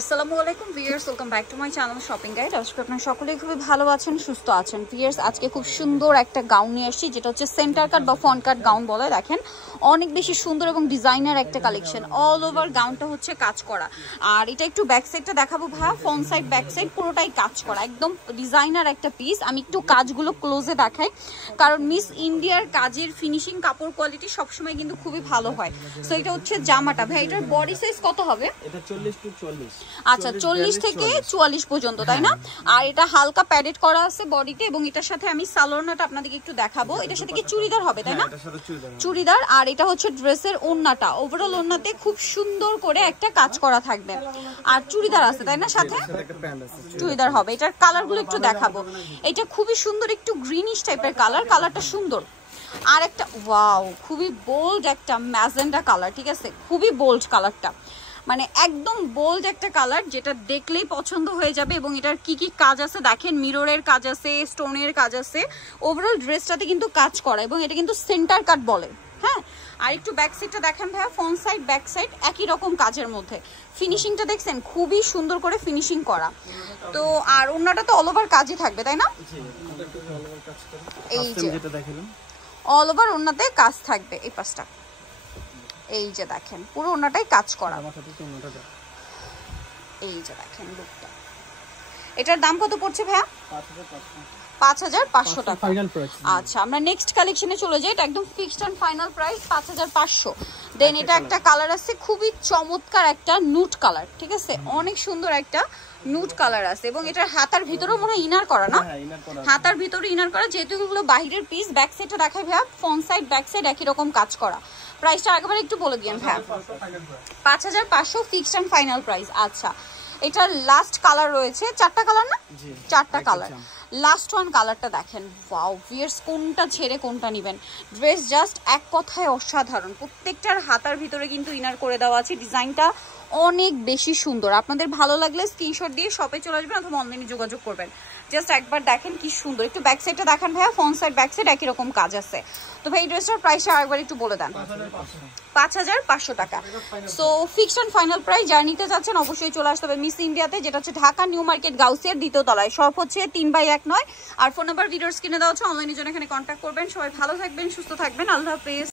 আসসালামু আলাইকুম viewers, welcome back to my channel shopping guide. আজকে আপনারা সকলেই খুবই ভালো আছেন, সুস্থ আছেন। ভিউয়ার্স, আজকে খুব সুন্দর একটা গাউন নিয়ে আসছি, যেটা হচ্ছে সেন্টার কাট বা ফ্রন্ট কাট গাউন বলে। দেখেন অনেক বেশি সুন্দর এবং ডিজাইনার একটা কালেকশন। অল ওভার গাউনটা হচ্ছে কাজ করা, আর এটা একটু ব্যাক সাইডটা দেখাবো ভাইয়া। ফ্রন্ট সাইড ব্যাক সাইড পুরোটাই কাজ করা, একদম ডিজাইনার একটা পিস। আমি একটু কাজগুলো ক্লোজে দেখাই, কারণ মিস ইন্ডিয়ার কাজের ফিনিশিং, কাপড় কোয়ালিটি সবসময় কিন্তু খুবই ভালো হয়। সো এটা হচ্ছে জামাটা ভাই, এটার বডি সাইজ কত হবে? এটা 40 টু 40। আচ্ছা, 40 থেকে 44 পর্যন্ত, তাই না? আর এটা হালকা প্যাডেড করা আছে বডিতে, এবং এটার সাথে আমি সালোয়ারটা আপনাদেরকে একটু দেখাবো। এটার সাথে কি চুড়িদার হবে, তাই না? চুড়িদার। আর এটা হচ্ছে ড্রেসের ওড়নাটা, ওভারঅল ওড়নাতে খুব সুন্দর করে একটা কাজ করা থাকবে। আর চুড়িদার আছে, তাই না? সাথে চুড়িদার হবে। এটার কালারগুলো একটু দেখাবো। এটা খুবই সুন্দর, একটু গ্রিনিশ টাইপের কালার, কালারটা সুন্দর। আর একটা ওয়াও, খুবই বোল্ড একটা ম্যাজেন্ডা কালার, ঠিক আছে? খুবই বোল্ড কালারটা, মানে একদম বোল্ড একটা কালার, যেটা দেখলেই পছন্দ হয়ে যাবে। এবং এটার কি কি কাজ আছে দেখেন, মিররের কাজ আছে, স্টোনের কাজ আছে, ওভারঅল ড্রেসটাতে কিন্তু কাজ করা। এবং এটা কিন্তু সেন্টার কাট বলে, হ্যাঁ। আর একটু ব্যাক সাইডটা দেখেন ভাইয়া, ফ্রন্ট সাইড ব্যাক সাইড একই রকম কাজের মধ্যে। ফিনিশিংটা দেখছেন, খুবই সুন্দর করে ফিনিশিং করা। তো আর ওড়নাটা তো অল ওভার কাজই থাকবে, তাই না? এই যে অল ওভার ওড়নাতে কাজ থাকবে। এই পাশটা এই যে দেখেন, পুরো ওড়নাটাই কাজ করা। এই যে দেখেন লুকটা। এটার দাম কত পড়ছে ভাইয়া? 5500 টাকা। আচ্ছা, আমরা নেক্সট কালেকশনে চলে যাই। এটা একদম ফিক্সড এন্ড ফাইনাল প্রাইস 5500। দেন এটা একটা কালার আছে, খুবই চমৎকার একটা নুট কালার, ঠিক আছে? অনেক সুন্দর একটা নুট কালার আছে। এবং এটার হাতার ভিতরেও মনে হয় ইনার করা, না? হাতার ভিতরে ইনার করা, যেহেতু এগুলো বাহিরের পিস। ব্যাক সাইডটা দেখাই ভাইয়া, ফ্রন্ট সাইড ব্যাক সাইড একই রকম কাজ করা। প্রাইসটা একবার একটু বলে দিয়েন ভাইয়া। 5500 ফিক্সড এন্ড ফাইনাল প্রাইস। আচ্ছা, এটা লাস্ট কালার রয়েছে, চারটা কালার না? চারটা কালার। লাস্ট ওয়ান কালারটা দেখেন, ওয়াও ভিউয়ার্স, কোনটা ছেড়ে কোনটা নেবেন। ড্রেস জাস্ট এক কথায় অসাধারণ। প্রত্যেকটার হাতার ভিতরে কিন্তু ইনার করে দেওয়া আছে। ডিজাইনটা অনেক বেশি সুন্দর। আপনাদের ভালো লাগলে স্ক্রিনশট দিয়ে শপে চলে আসবেন অথবা অনলাইনে যোগাযোগ করবেন। জাস্ট একবার দেখেন কি সুন্দর। একটু ব্যাক সাইডটা দেখেন ভাইয়া, ফ্রন্ট সাইড ব্যাক সাইড একই রকম কাজ আছে। তো ভাই, এই ড্রেসটার প্রাইসটা আরেকবার একটু বলে দেন। 5500 টাকা। So fixed and final price. যারা নিতে চাচ্ছেন অবশ্যই চলে আসতে হবে মিস ইন্ডিয়াতে, যেটা হচ্ছে ঢাকা নিউ মার্কেট গাউসিয়ার 2য় তলায়। শপ হচ্ছে 3/1 আর ফোন নাম্বার ভিডিওর স্ক্রিনে দেওয়া হচ্ছে। অনলাইনের জন্য এখানে কন্ট্যাক্ট করবেন। সবাই ভালো থাকবেন, সুস্থ থাকবেন। আল্লাহ হাফেজ।